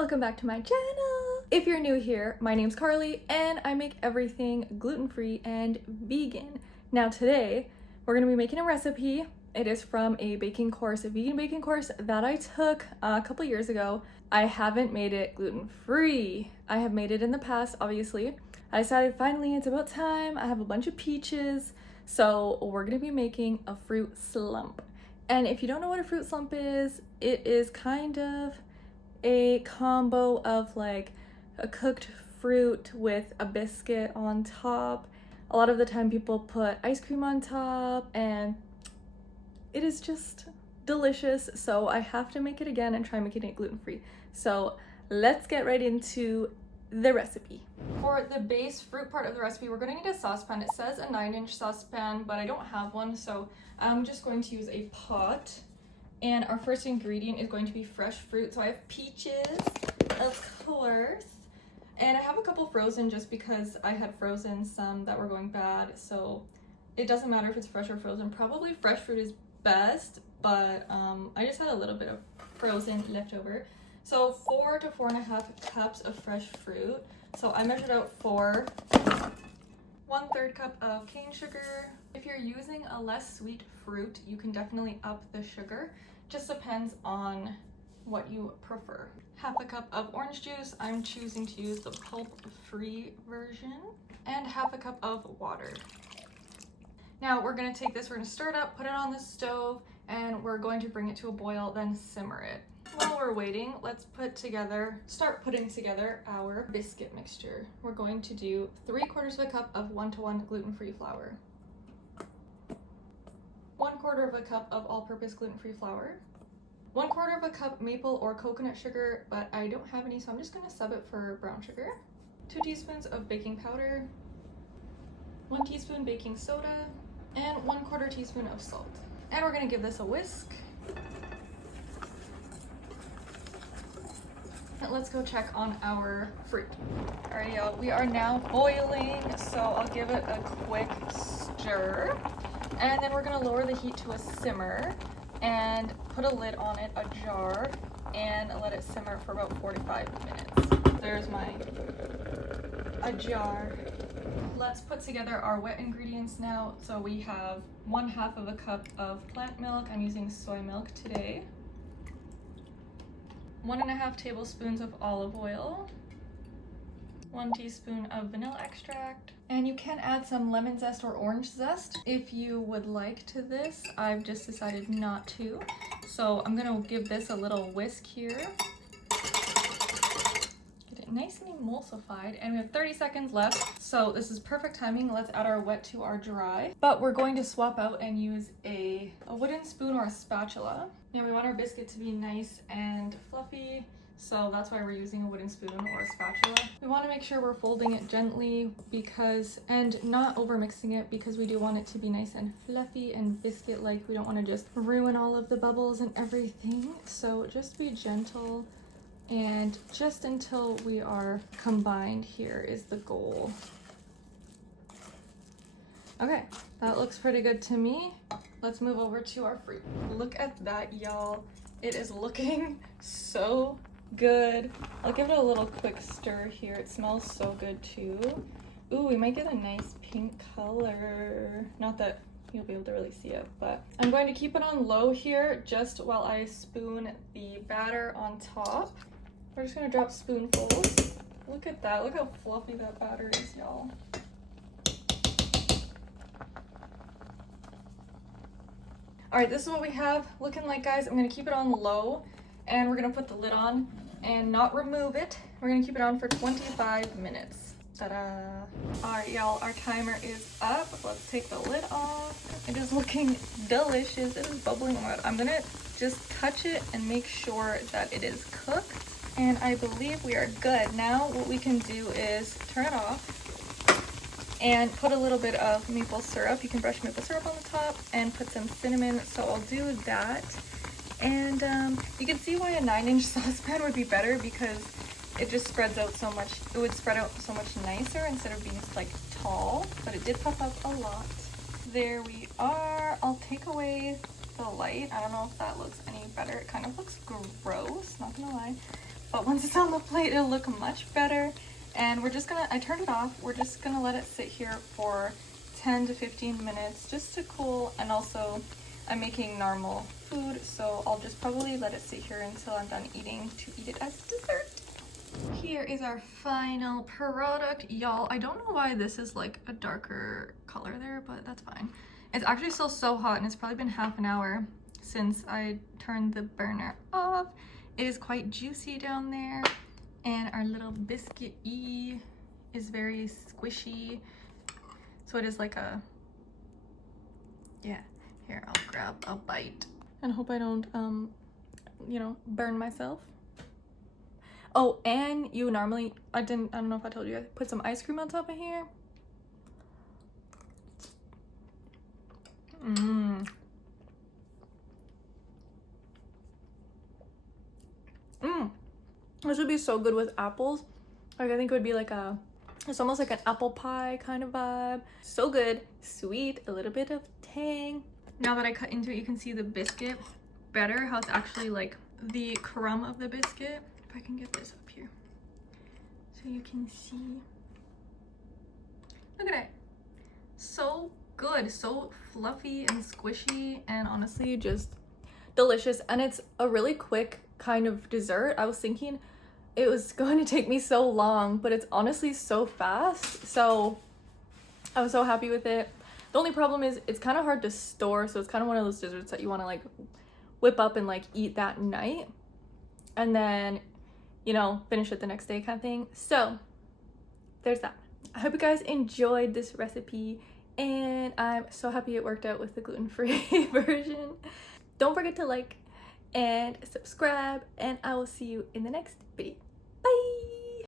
Welcome back to my channel. If you're new here, my name's Carly and I make everything gluten-free and vegan. Now today, we're gonna be making a recipe. It is from a baking course, a vegan baking course that I took a couple years ago. I haven't made it gluten-free. I have made it in the past, obviously. I decided finally it's about time. I have a bunch of peaches, so we're gonna be making a fruit slump. And if you don't know what a fruit slump is, it is kind of a combo of like a cooked fruit with a biscuit on top. A lot of the time people put ice cream on top and it is just delicious. So I have to make it again and try making it gluten-free. So let's get right into the recipe. For the base fruit part of the recipe, we're going to need a saucepan. It says a 9-inch saucepan, but I don't have one, so I'm just going to use a pot. And our first ingredient is going to be fresh fruit. So I have peaches, of course, and I have a couple frozen just because I had frozen some that were going bad. So it doesn't matter if it's fresh or frozen. Probably fresh fruit is best, but I just had a little bit of frozen left over. So 4 to 4.5 cups of fresh fruit. So I measured out 4. 1/3 cup of cane sugar. If you're using a less sweet fruit, you can definitely up the sugar. Just depends on what you prefer. 1/2 cup of orange juice. I'm choosing to use the pulp-free version. And 1/2 cup of water. Now we're gonna take this, we're gonna stir it up, put it on the stove, and we're going to bring it to a boil, then simmer it. While we're waiting, let's start putting together our biscuit mixture. We're going to do 3/4 cup of 1-to-1 gluten-free flour. 1/4 cup of all-purpose gluten-free flour. 1/4 cup maple or coconut sugar, but I don't have any, so I'm just gonna sub it for brown sugar. 2 teaspoons of baking powder. 1 teaspoon baking soda, and 1/4 teaspoon of salt. And we're gonna give this a whisk. Let's go check on our fruit. Alright y'all, we are now boiling, so I'll give it a quick stir. And then we're gonna lower the heat to a simmer and put a lid on it, a jar, and let it simmer for about 45 minutes. There's my jar. Let's put together our wet ingredients now. So we have 1/2 cup of plant milk. I'm using soy milk today. 1.5 tablespoons of olive oil, 1 teaspoon of vanilla extract, and you can add some lemon zest or orange zest if you would like to this. I've just decided not to. So I'm gonna give this a little whisk here. Get it nice and emulsified, and we have 30 seconds left. So this is perfect timing. Let's add our wet to our dry. But we're going to swap out and use a wooden spoon or a spatula. Now we want our biscuit to be nice and fluffy, so that's why we're using a wooden spoon or a spatula. We want to make sure we're folding it gently and not over mixing it, because we do want it to be nice and fluffy and biscuit-like. We don't want to just ruin all of the bubbles and everything. So just be gentle, and just until we are combined here is the goal. Okay, that looks pretty good to me. Let's move over to our fruit. Look at that, y'all. It is looking so good. I'll give it a little quick stir here. It smells so good too. Ooh, we might get a nice pink color. Not that you'll be able to really see it, but I'm going to keep it on low here just while I spoon the batter on top. We're just gonna drop spoonfuls. Look at that. Look how fluffy that batter is, y'all. All right, this is what we have looking like, guys. I'm gonna keep it on low, and we're gonna put the lid on and not remove it. We're gonna keep it on for 25 minutes. Ta-da! All right, y'all, our timer is up. Let's take the lid off. It is looking delicious. It is bubbling. Oh my God. I'm gonna just touch it and make sure that it is cooked. And I believe we are good. Now what we can do is turn it off and put a little bit of maple syrup. You can brush maple syrup on the top and put some cinnamon. So I'll do that. And you can see why a 9-inch saucepan would be better, because it just spreads out so much. It would spread out so much nicer instead of being like tall, but it did puff up a lot. There we are. I'll take away the light. I don't know if that looks any better. It kind of looks gross, not gonna lie. but once it's on the plate, it'll look much better. And we're just gonna, I turned it off. We're just gonna let it sit here for 10 to 15 minutes just to cool. And also I'm making normal food, so I'll just probably let it sit here until I'm done eating to eat it as dessert. Here is our final product, y'all. I don't know why this is like a darker color there, but that's fine. It's actually still so hot, and it's probably been half an hour since I turned the burner off. It is quite juicy down there, and our little biscuit-y is very squishy. So it is like a, yeah, here, I'll grab a bite and hope I don't, you know, burn myself. Oh, and you normally, I don't know if I told you, I put some ice cream on top of here. This would be so good with apples. Like, I think it would be like a, it's almost like an apple pie kind of vibe. So good, sweet, a little bit of tang. Now that I cut into it, you can see the biscuit better, how it's actually like the crumb of the biscuit. If I can get this up here so you can see. Look at it. So good, so fluffy and squishy, and honestly just delicious. And it's a really quick kind of dessert. I was thinking it was going to take me so long, but it's honestly so fast. So I was so happy with it. The only problem is it's kind of hard to store, so it's kind of one of those desserts that you want to like whip up and like eat that night and then, you know, finish it the next day kind of thing. So there's that. I hope you guys enjoyed this recipe, and I'm so happy it worked out with the gluten-free version. Don't forget to like and subscribe, and I will see you in the next video.